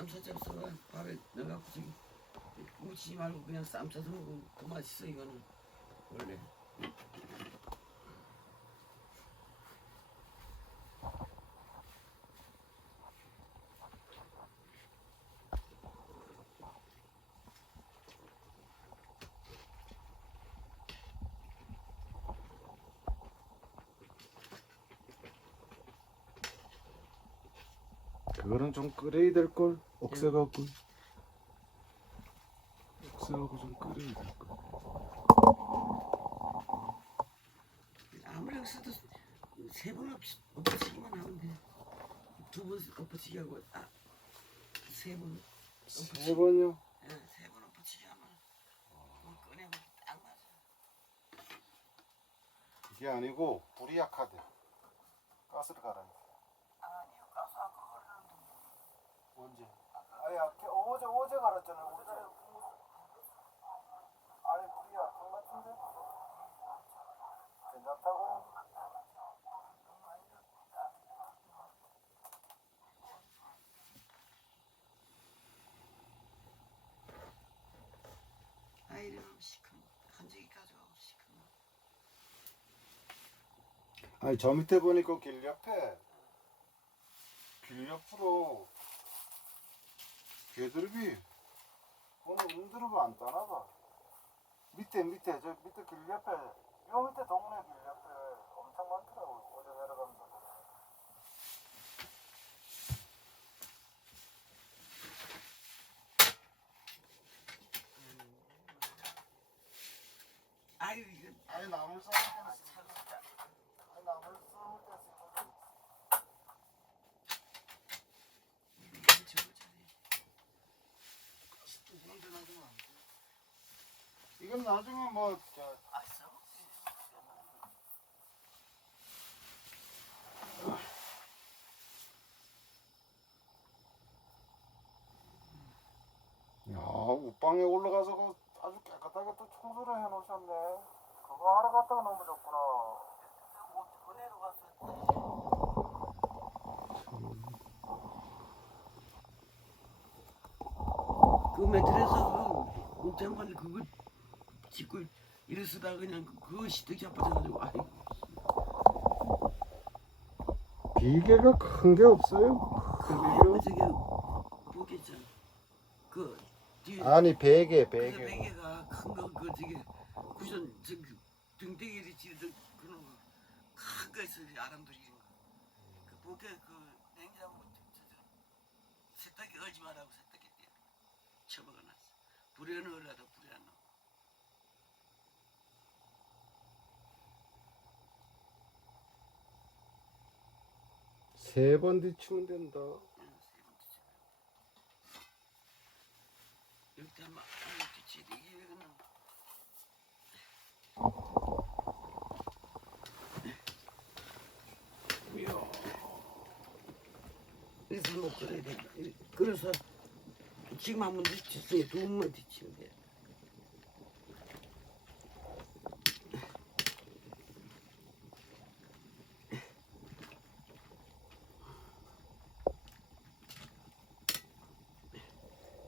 쌈 싸서 썰어 밥에 넣어갖고 저기 묻히지 말고 그냥 쌈 싸서 먹으면 더 맛있어 이거는. 원래 그거는 좀 끓여야 될 걸. 억세갖고. 억세하고 좀 끓여야 될 걸. 아무리 없어도 세 번 엎어치기만 하면 돼 두 번 엎어치기 하고 아, 세 번 세 번요. 예, 세번 엎어치기 하면 꺼내면 딱 맞아 이게 아니고 불이 약하대. 가스를 갈아야 돼. 아니요 가서 아까 걸었는데 언제? 아니 아까 어제 어제 갈았잖아. 어제. 아니 약한 것 같은데. 괜찮다고? 아이를 시큼 한적이 가져가고 시큼 아니 저 밑에 보니까 길 옆에 길 옆으로 개들비 오늘 음들어가 안 따나봐 밑에 밑에 저 밑에 길 옆에 요 밑에 동네 길 옆에 엄청 많더라고 어제 내려가면서 아유 이거. 아니 나물 썰을 아, 때는 참 아니 나물 썰을 때 쓰거든 이거 저거 잘해 이건 나중에 뭐저 아싸 야, 우방에 올라가서 그 아주 깨끗하게 또 청소를 해 놓으셨네. 그거 하러 갔다가 넘어졌구나. 뭐그 매트리스 그 운전관 그거 짓고 이랬으다 그냥 그- 그거 시득 잡아져가지고 아이 비계가 큰 게 없어요. 그큰 저기 보겠잖아. 그 뒤에 아니 베개 그 베개. 베개가 큰거그 저기 쿠션 저기 등대기를 찌르던 그런 거 큰 거에서 아람돌이. 이런 거그 보게 그 냉장고 저- 저- 세탁기 얼지 말라고 세탁기 때 처먹어놨어. 불에 넣으려다 불에 안 넣어 세 번 뒤치면 된다. 여기다 막 치대 이게 그냥 그래서 못 그래야 돼. 그래서 지금 한번 뒤쳤으니 두 번만 뒤치면 돼.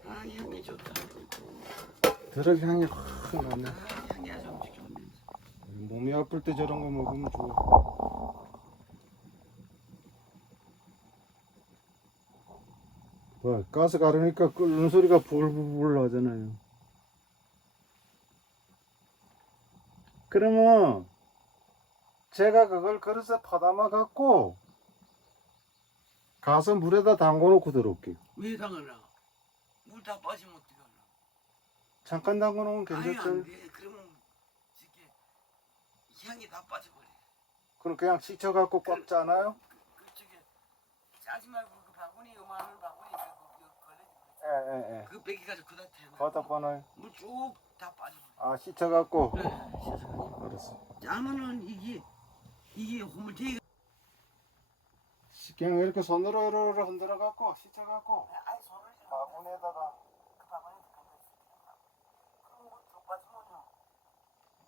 아 향이 좋다. 드럭 향이 확 나네. 아 향이 아주 엄청 좋으면서. 몸이 아플 때 저런 거 먹으면 좋아. 봐, 가스 가르니까 끓는 소리가 불불불 나잖아요. 그러면 제가 그걸 그릇에 퍼담아 갖고 가서 물에다 담궈 놓고 들어올게요. 왜 당하나? 물다 빠지면 어떡하나? 잠깐 담궈 놓으면 아니. 안 돼. 그러면 저게 향이 다 빠져버려. 그럼 그냥 씻어 갖고 꽉 짜나요? 그, 그 저게 짜지 말고 그 바구니 요만한 바구니 그, 그, 그 걸레 예, 예, 예. 그 빼기 가지고 그다 태워. 거기다 꺼놔요. 물쭉 다 빠져버려. 아, 씻어 갖고. 그래, 씻어가지고. 알았어. 짜면은 이게 이게 호물테이가 그냥 이렇게 손으로 이렇게 흔들어 갖고 씻어 갖고 아 안에다가 그 바구니에 담겨있을게요. 그럼 뭐두 빠지면요.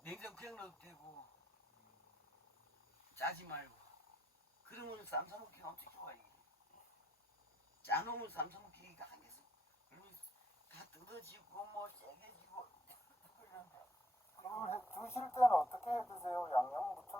냉장고 그냥 넣어도 되고 짜지 말고 그러면 쌈싸먹기가 어떻게 와 이게 짜놓으면 쌈싸먹기가 한 개씩 그러면 다 뜯어지고 뭐 세게 지고 그러면 그러면 해- 드실 때는 어떻게 해 드세요? 양념부터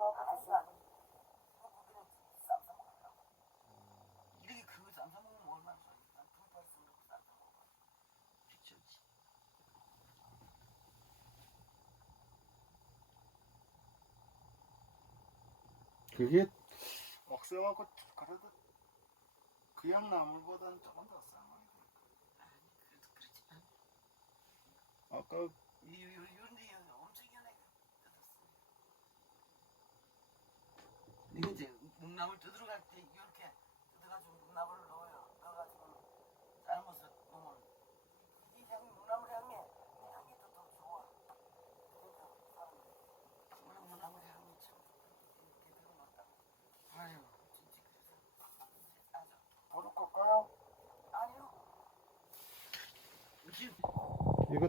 그게 막 써갖고 그래도 그냥 나물보다는 조금 더 싸. 그래도 그렇지 않아. 아까 이윤이 엄청 연하게 뜯었어. 이제 묵나물 뜯으러 갈때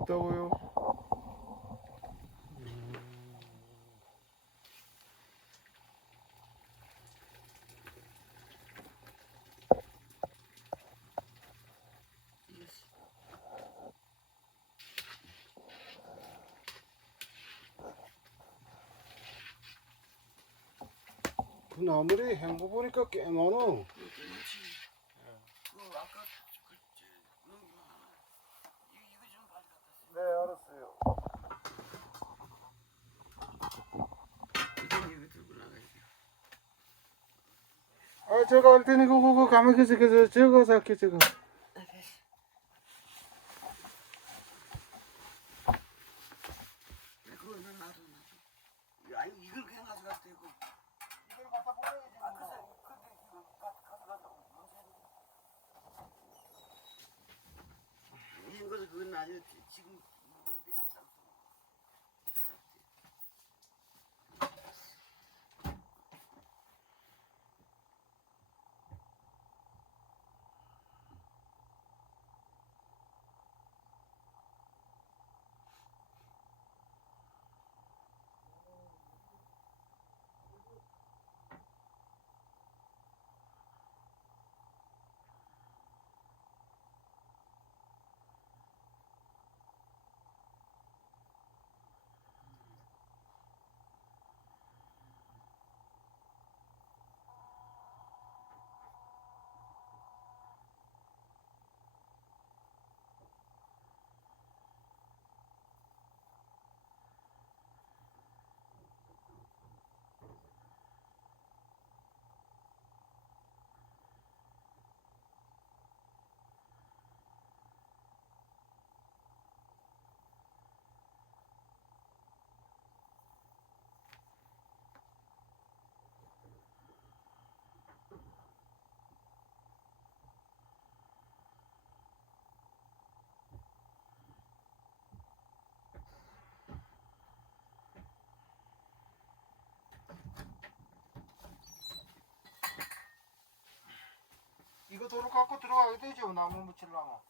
있다고요? 음... 그 나물이 행보 보니까 꽤 많어. 저거 할 테니 그거 가만히 계세요. 계세요. 저거 살게 저거. 그 도로 갖고 들어가게 되죠. 나무 묻히려면.